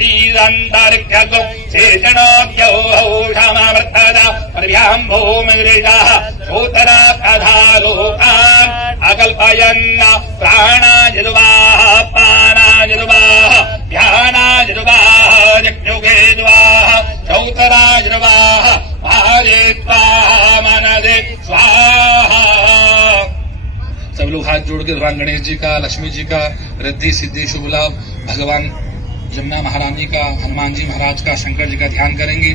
आसीदन्तरिक्षगो शेषणोऽभ्यौषामवर्तदा पर्भ्याम् भूमिगृहीतः भूतराधालोकान् अकल्पयन् प्राणायजुवाः पानायजुवाः ध्यानायजुवाः चक्षुषेजुवाः चौतरायजुवाः भारे स्वाहा मनसे स्वाहा। सब लोग हाथ जोड़ के भगवान गणेश जी का, लक्ष्मी जी का रिद्धि सिद्धि शुभ लाभ, भगवान यमुना महारानी का, हनुमान जी महाराज का, शंकर जी का ध्यान करेंगे।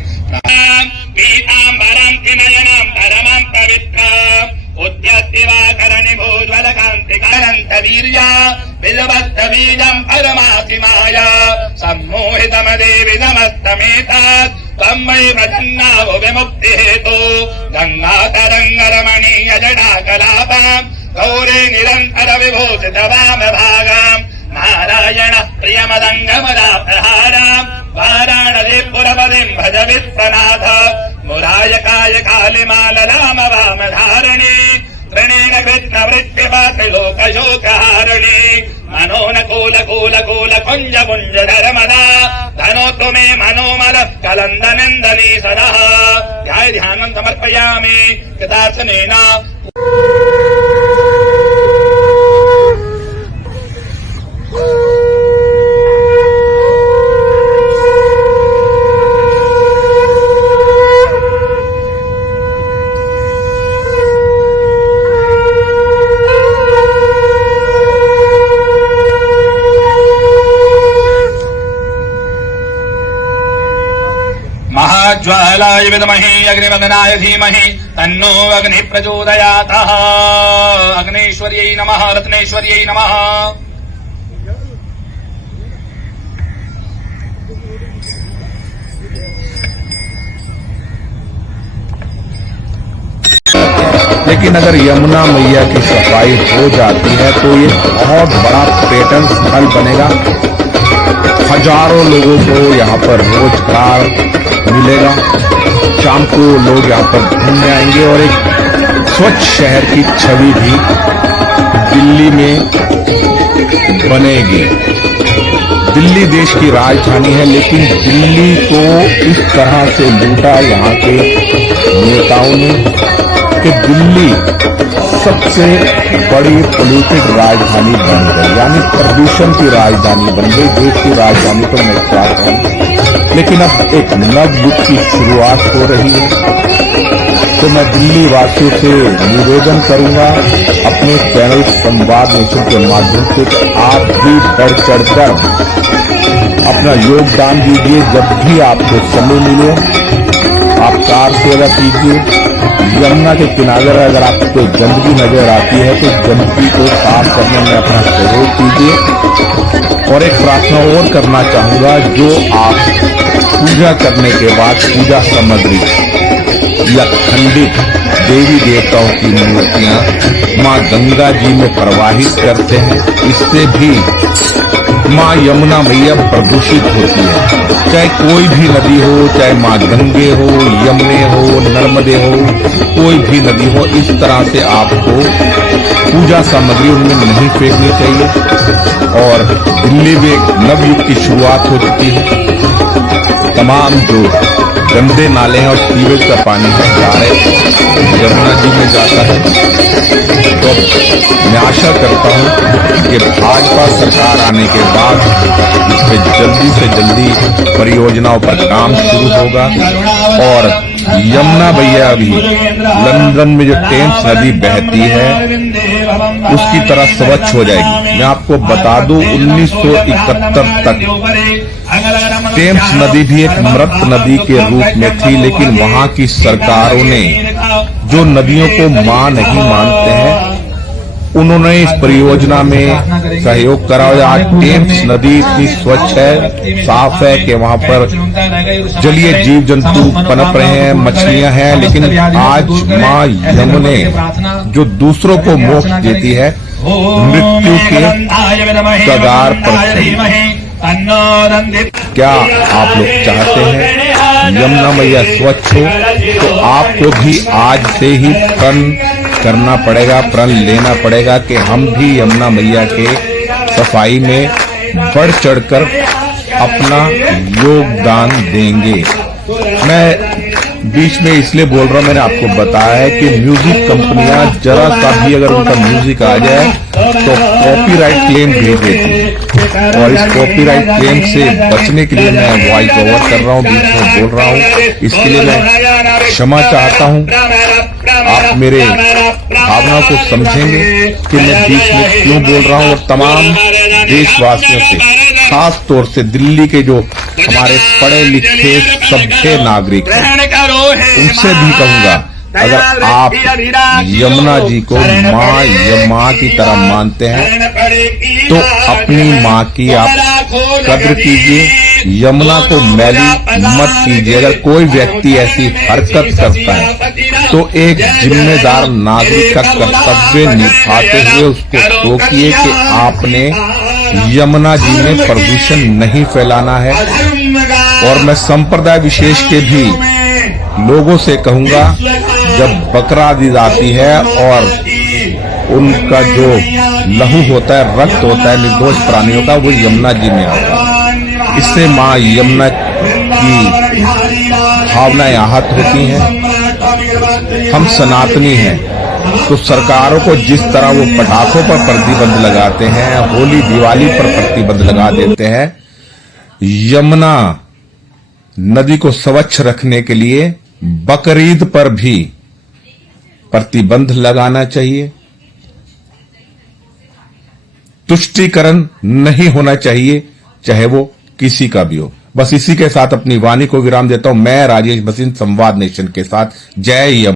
पीताम्बरं त्रिनयनं परमं पवित्रम् उद्यत्तिवाकरणि भूज्वलकान्तिकानन्तवीर्या बिजवत्तबीजं परमासिमाय सम्मोहितमदेवि नमस्तमेतत् तन्मयि प्रसन्नावो विमुक्तिहेतु गङ्गातरङ्गरमणीय जटाकलापम् गौरे निरन्तर विभूषित वामभागम् नारायण प्रियमदङ्गमदाप्रहारम् वाराणसीपुरपदिम् भज विश्वनाथ मुरायकाय कालिमालराम वामधारिणी तृणेन कृष्णवृत्तिपात्रिलोकशोकहारिणी मनोनकूल कुञ्ज पुञ्ज धर्मदा धनोतु मे मनोमल कलन्दनन्दनी सदा। ध्याय ध्यानं समर्पयामि कृतार्थनेन। महाज्वालाय विद्महे अग्निवदनाय धीमहि तन्नो अग्नि प्रचोदयात्। अग्नेश्वर्यै नमः, रत्नेश्वर्यै नमः। लेकिन अगर यमुना मैया की सफाई हो जाती है तो ये बहुत बड़ा पर्यटन स्थल बनेगा। हजारों लोगों को यहाँ पर रोजगार मिलेगा। शाम को लोग यहाँ पर घूमने आएंगे और एक स्वच्छ शहर की छवि भी दिल्ली में बनेगी। दिल्ली देश की राजधानी है, लेकिन दिल्ली को इस तरह से लूटा यहाँ के नेताओं ने कि दिल्ली सबसे बड़ी पोल्यूटेड राजधानी बन गई, यानी प्रदूषण की राजधानी बन गई। देश की राजधानी तो मैं क्या कहूं, लेकिन अब एक नव युग की शुरुआत हो रही है। तो मैं दिल्ली वासियों से निवेदन करूंगा अपने चैनल संवाद नेशन के माध्यम से कि आप भी बढ़ चढ़कर अपना योगदान दीजिए। जब भी आपको समय मिले आप कार सेवा कीजिए। यमुना के किनारे अगर आपको गंदगी नजर आती है तो गंदगी को साफ करने में अपना सहयोग कीजिए। और एक प्रार्थना और करना चाहूंगा, जो आप पूजा करने के बाद पूजा सामग्री या खंडित देवी देवताओं की मूर्तियां मां गंगा जी में प्रवाहित करते हैं, इससे भी मां यमुना मैया प्रदूषित होती है। चाहे कोई भी नदी हो, चाहे मां गंगे हो, यमुने हो, नर्मदे हो, कोई भी नदी हो, इस तरह से आपको पूजा सामग्री उनमें नहीं फेंकनी चाहिए। और दिल्ली में एक नवयुग की शुरुआत हो चुकी है। तमाम जो गंदे नाले हैं और सीवेज का पानी है सारे यमुना जी में जाता है। तो मैं आशा करता हूं कि भाजपा सरकार आने के बाद इस पे जल्दी से जल्दी परियोजनाओं पर काम शुरू होगा और यमुना मैया भी लंदन में जो टेम्स नदी बहती है उसकी तरह स्वच्छ हो जाएगी। मैं आपको बता दूं 1971 तक टेम्स नदी भी एक मृत नदी के रूप में थी, लेकिन वहां की सरकारों ने जो नदियों को मां नहीं मानते हैं उन्होंने इस परियोजना में सहयोग करा। आज टेम्स नदी इतनी स्वच्छ है, साफ है कि वहां पर जलीय जीव जंतु पनप रहे हैं, मछलियां हैं। लेकिन आज मां यमुने जो दूसरों को मोक्ष देती है, मृत्यु के कगार पर क्या आप लोग चाहते हैं यमुना मैया स्वच्छ हो? तो आपको भी आज से ही प्रण करना पड़ेगा, प्रण लेना पड़ेगा कि हम भी यमुना मैया के सफाई में बढ़ चढ़कर अपना योगदान देंगे। मैं बीच में इसलिए बोल रहा हूं, मैंने आपको बताया है कि म्यूजिक कंपनियां जरा सा भी अगर उनका म्यूजिक आ जाए तो कॉपीराइट क्लेम भेज देती है, और इस कॉपीराइट क्लेम से बचने के लिए मैं वॉइस ओवर कर रहा हूं, बीच में बोल रहा हूं। इसके लिए मैं क्षमा चाहता हूं। आप मेरे भावनाओं को समझेंगे कि मैं बीच में क्यों बोल रहा हूं, और तमाम देशवासियों से, खास तौर से दिल्ली के जो हमारे पढ़े लिखे सभ्य नागरिक हैं, उनसे भी कहूंगा, अगर आप यमुना जी को माँ की तरह मानते हैं तो अपनी माँ की आप कद्र कीजिए, यमुना को मैली मत कीजिए। अगर कोई व्यक्ति ऐसी हरकत करता है तो एक जिम्मेदार नागरिक का कर्तव्य निभाते हुए उसको रोकिए कि आपने यमुना जी में प्रदूषण नहीं फैलाना है। और मैं संप्रदाय विशेष के भी लोगों से कहूंगा, जब बकरा ईद आती है और उनका जो लहू होता है, रक्त होता है निर्दोष प्राणियों का, वो यमुना जी में आता है। इससे माँ यमुना की भावनाएं आहत होती हैं। हम सनातनी हैं, तो सरकारों को जिस तरह वो पटाखों पर प्रतिबंध लगाते हैं, होली दिवाली पर प्रतिबंध लगा देते हैं, यमुना नदी को स्वच्छ रखने के लिए बकरीद पर भी प्रतिबंध लगाना चाहिए। तुष्टीकरण नहीं होना चाहिए, चाहे वो किसी का भी हो। बस इसी के साथ अपनी वाणी को विराम देता हूं। मैं राजेश भसीन, संवाद नेशन के साथ। जय यमुना।